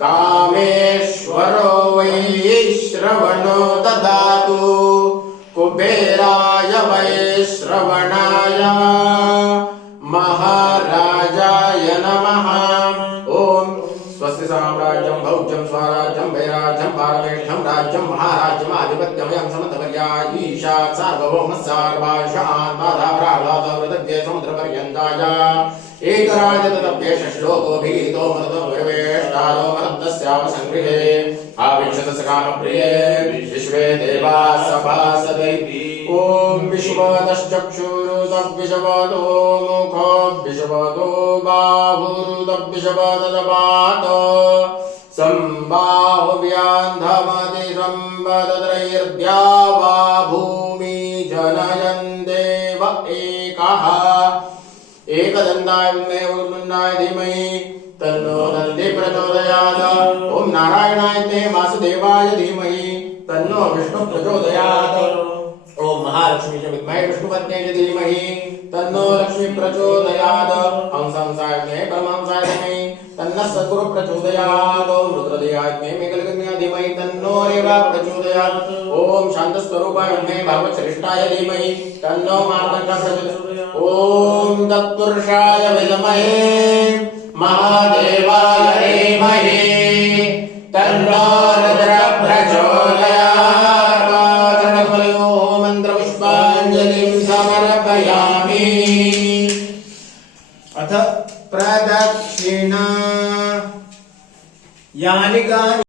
कामेश्वरो वै श्रवणो ददातु कुबेराय वै श्रवणाय महाराजाय नमः। ओम स्वस्ति साम्राज्यं भौज्यं स्वराज्यं वैराज्यं पारमेष्ठ्यं राज्यं महाराज्यं आधिपत्यमयं समन्तवर्या ईशा सार्वभौमः सर्वाशान् बाधाप्राह्लादवृतज्ञे समुद्रपर्यन्ताय एकराजतप्येष श्लोको भीतो मदतो विवेष्टारो मदस्यावसंगृहे आविक्षतसकामप्रिये विश्वे देवाः सभासदै। ओम विश्वतश्चक्षुरुतद्विषवतो मुखो विश्वतो बाहुरुतद्विषवतदपात सम्बाहुव्यान्धमति सम्बदत्रैर्द्या वा भूमि जनयन् देव एकः एकदन्ताय विद्महे वक्रतुण्डाय धीमहि तन्नो दन्ति प्रचोदयात्। ओम नारायणाय ते वासुदेवाय धीमहि तन्नो विष्णु प्रचोदयात्। ओम महालक्ष्मी च विद्महे विष्णुपत्न्यै च धीमहि तन्नो लक्ष्मी प्रचोदयात्। ओम संसाय विद्महे परमहंसाय धीमहि तन्नः सद्गुरुः प्रचोदयात्। ओम रुद्रदेवाय विद्महे मेघलकन्याय धीमहि तन्नो रेवा प्रचोदयात्। ओम शान्तस्वरूपाय विद्महे भगवच्छ्रेष्ठाय धीमहि तन्नो मार्तण्डः प्रचोदयात्। ओम तत्पुरुषाय विद्महे महादेवाय धीमहि तन्नो